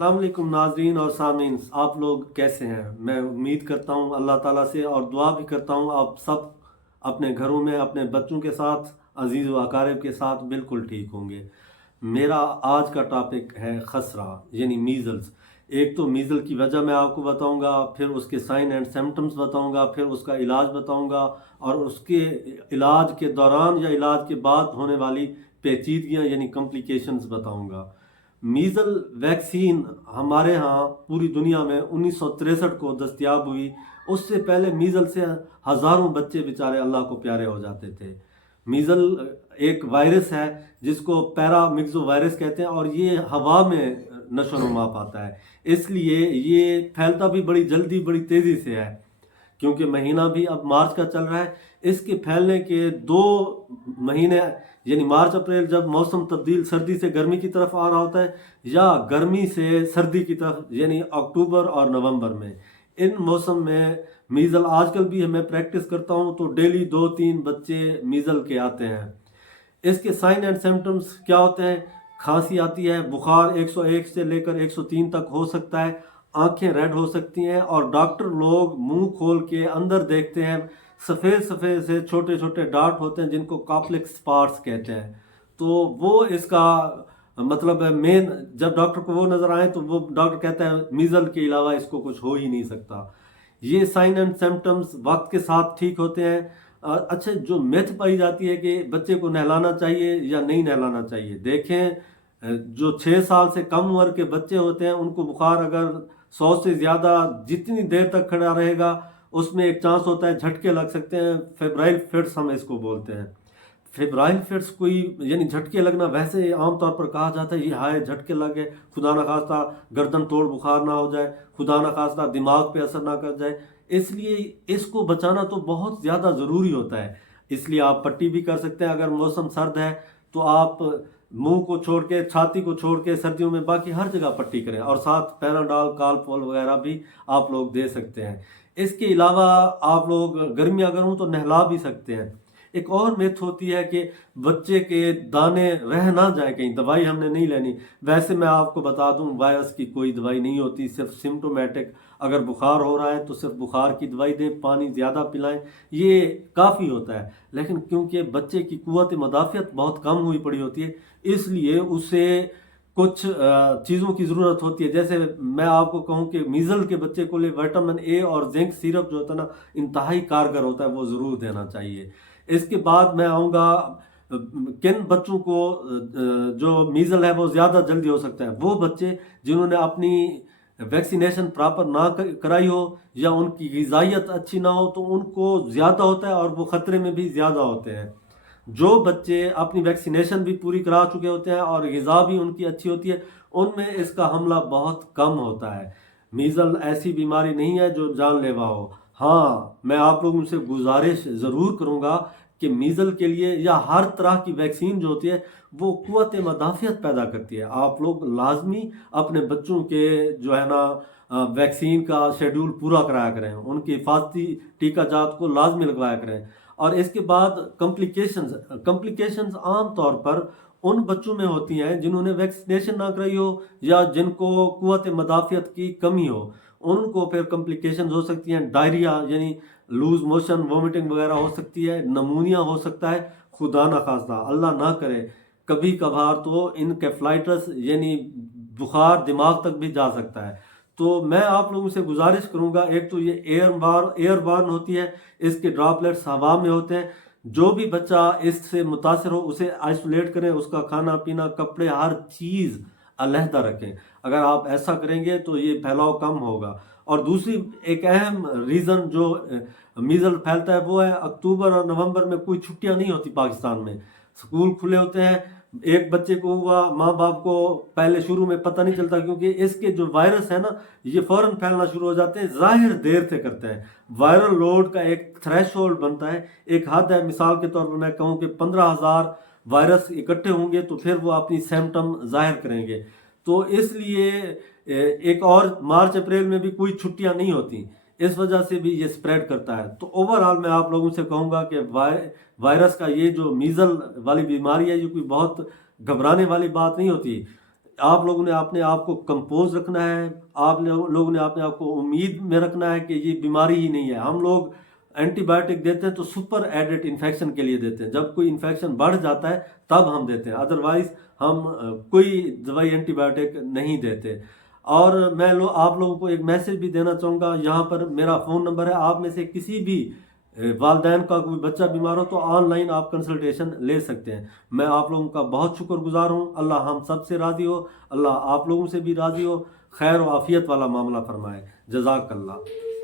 अस्सलाम वालेकुम नाजरीन और सामीन, आप लोग कैसे हैं? मैं उम्मीद करता हूं अल्लाह ताला से और दुआ भी करता हूं आप सब अपने घरों में अपने बच्चों के साथ, अजीज़ व अकारिब के साथ बिल्कुल ठीक होंगे। मेरा आज का टॉपिक है खसरा यानी मीज़ल्स। एक तो मीज़ल की वजह मैं आपको बताऊंगा, फिर उसके साइन एंड सिम्टम्स बताऊंगा, फिर उसका इलाज बताऊंगा और उसके इलाज के दौरान या इलाज के बाद होने वाली पेचीदगियां यानी कॉम्प्लिकेशंस बताऊंगा। मीज़ल वैक्सीन हमारे यहाँ पूरी दुनिया में 1963 को दस्तयाब हुई। उससे पहले मीज़ल से हज़ारों बच्चे बेचारे अल्लाह को प्यारे हो जाते थे। मीज़ल एक वायरस है जिसको पैरामिक्सो वायरस कहते हैं और ये हवा में नशो नुमा पाता है, इसलिए ये फैलता भी बड़ी जल्दी बड़ी तेज़ी से है। क्योंकि महीना भी अब मार्च का चल रहा है, इसके फैलने के 2 महीने यानी मार्च अप्रैल जब मौसम तब्दील सर्दी से गर्मी की तरफ आ रहा होता है या गर्मी से सर्दी की तरफ यानी अक्टूबर और नवंबर में, इन मौसम में मीज़ल आजकल भी मैं प्रैक्टिस करता हूँ तो डेली 2-3 बच्चे मीज़ल के आते हैं। इसके साइन एंड सिम्टम्स क्या होते हैं? खांसी आती है, बुखार 101 से लेकर 103 तक हो सकता है, आंखें रेड हो सकती हैं और डॉक्टर लोग मुंह खोल के अंदर देखते हैं, सफ़ेद सफ़ेद से छोटे छोटे डार्ट होते हैं जिनको कॉप्लेक्स स्पॉट्स कहते हैं। तो वो इसका मतलब है मेन, जब डॉक्टर को वो नज़र आए तो वो डॉक्टर कहता है मीज़ल के अलावा इसको कुछ हो ही नहीं सकता। ये साइन एंड सिम्टम्स वक्त के साथ ठीक होते हैं। अच्छा, जो मिथ पाई जाती है कि बच्चे को नहलाना चाहिए या नहीं नहलाना चाहिए, देखें जो 6 साल से कम उम्र के बच्चे होते हैं उनको बुखार अगर 100 से ज़्यादा जितनी देर तक खड़ा रहेगा उसमें एक चांस होता है झटके लग सकते हैं। फेब्राइल फिट्स हम इसको बोलते हैं। फेब्राइल फिट्स कोई यानी झटके लगना, वैसे आमतौर पर कहा जाता है ये हाय झटके लग गए, खुदा न खास्ता गर्दन तोड़ बुखार ना हो जाए, खुदा न खास्ता दिमाग पे असर ना कर जाए, इसलिए इसको बचाना तो बहुत ज़्यादा ज़रूरी होता है। इसलिए आप पट्टी भी कर सकते हैं। अगर मौसम सर्द है तो आप मुंह को छोड़ के, छाती को छोड़ के सर्दियों में बाकी हर जगह पट्टी करें और साथ पैनाडॉल कालपोल वगैरह भी आप लोग दे सकते हैं। इसके अलावा आप लोग गर्मी अगर हो तो नहला भी सकते हैं। एक और मिथ होती है कि बच्चे के दाने रह ना जाए कहीं, दवाई हमने नहीं लेनी। वैसे मैं आपको बता दूं वायरस की कोई दवाई नहीं होती, सिर्फ सिम्टोमेटिक। अगर बुखार हो रहा है तो सिर्फ बुखार की दवाई दें, पानी ज़्यादा पिलाएं, ये काफ़ी होता है। लेकिन क्योंकि बच्चे की कुव्वत मदाफ़ियत बहुत कम हुई पड़ी होती है, इसलिए उसे कुछ चीज़ों की ज़रूरत होती है। जैसे मैं आपको कहूँ कि मीज़ल के बच्चे को लिए विटामिन ए और जिंक सिरप जो होता है ना, इंतहाई कारगर होता है, वो ज़रूर देना चाहिए। इसके बाद मैं आऊँगा किन बच्चों को जो मीज़ल है वो ज़्यादा जल्दी हो सकता है। वो बच्चे जिन्होंने अपनी वैक्सीनेशन प्रॉपर ना कराई हो या उनकी ग़िज़ाइयत अच्छी ना हो तो उनको ज़्यादा होता है और वो ख़तरे में भी ज़्यादा होते हैं। जो बच्चे अपनी वैक्सीनेशन भी पूरी करा चुके होते हैं और ग़िज़ा भी उनकी अच्छी होती है, उनमें इसका हमला बहुत कम होता है। मीज़ल ऐसी बीमारी नहीं है जो जानलेवा हो। हाँ, मैं आप लोगों से गुजारिश ज़रूर करूँगा कि मीज़ल के लिए या हर तरह की वैक्सीन जो होती है वो क़ुव्वत मदाफ़ियत पैदा करती है। आप लोग लाजमी अपने बच्चों के जो है ना वैक्सीन का शेड्यूल पूरा कराया करें, उनकी हिफाजती टीका जात को लाजमी लगवाया करें। और इसके बाद कॉम्प्लिकेशंस आम तौर पर उन बच्चों में होती हैं जिन्होंने वैक्सीनेशन ना कराई हो या जिनको क़ुव्वत मदाफ़ियत की कमी हो, उनको फिर कॉम्प्लिकेशंस हो सकती हैं। डायरिया यानी लूज मोशन, वोमिटिंग वगैरह हो सकती है, नमूनिया हो सकता है, खुदा ना खास्ता अल्लाह ना करे कभी कभार तो इनकेफ्लाइटिस यानी बुखार दिमाग तक भी जा सकता है। तो मैं आप लोगों से गुजारिश करूंगा, एक तो ये एयरबॉर्न होती है, इसके ड्रॉपलेट्स हवा में होते हैं। जो भी बच्चा इससे मुतासर हो उसे आइसोलेट करें, उसका खाना पीना कपड़े हर चीज़ अलहदा रखें। अगर आप ऐसा करेंगे तो ये फैलाव कम होगा। और दूसरी एक अहम रीज़न जो मीज़ल फैलता है वो है अक्टूबर और नवंबर में कोई छुट्टियां नहीं होती पाकिस्तान में, स्कूल खुले होते हैं। एक बच्चे को हुआ, माँ बाप को पहले शुरू में पता नहीं चलता क्योंकि इसके जो वायरस है ना ये फौरन फैलना शुरू हो जाते हैं, ज़ाहिर देर से करते हैं। वायरल लोड का एक थ्रेशोल्ड बनता है, एक हद है। मिसाल के तौर पर मैं कहूँ कि 15,000 वायरस इकट्ठे होंगे तो फिर वो अपनी सिम्टम जाहिर करेंगे। तो इसलिए एक और मार्च अप्रैल में भी कोई छुट्टियां नहीं होती, इस वजह से भी ये स्प्रेड करता है। तो ओवरऑल मैं आप लोगों से कहूँगा कि वायरस का ये जो मीज़ल वाली बीमारी है ये कोई बहुत घबराने वाली बात नहीं होती। آپ لوگوں نے اپنے آپ کو کمپوز رکھنا ہے، آپ لوگوں نے اپنے آپ کو امید میں رکھنا ہے کہ یہ بیماری ہی نہیں ہے۔ ہم لوگ اینٹی بائیوٹک دیتے ہیں تو سپر ایڈڈ انفیکشن کے لیے دیتے ہیں، جب کوئی انفیکشن بڑھ جاتا ہے تب ہم دیتے ہیں، ادروائز ہم کوئی دوائی اینٹی بائیوٹک نہیں دیتے۔ اور میں آپ لوگوں کو ایک میسج بھی دینا چاہوں گا، یہاں پر میرا فون نمبر ہے، آپ میں سے کسی بھی والدین کا کوئی بچہ بیمار ہو تو آن لائن آپ کنسلٹیشن لے سکتے ہیں۔ میں آپ لوگوں کا بہت شکر گزار ہوں، اللہ ہم سب سے راضی ہو، اللہ آپ لوگوں سے بھی راضی ہو، خیر و عافیت والا معاملہ فرمائے۔ جزاک اللہ۔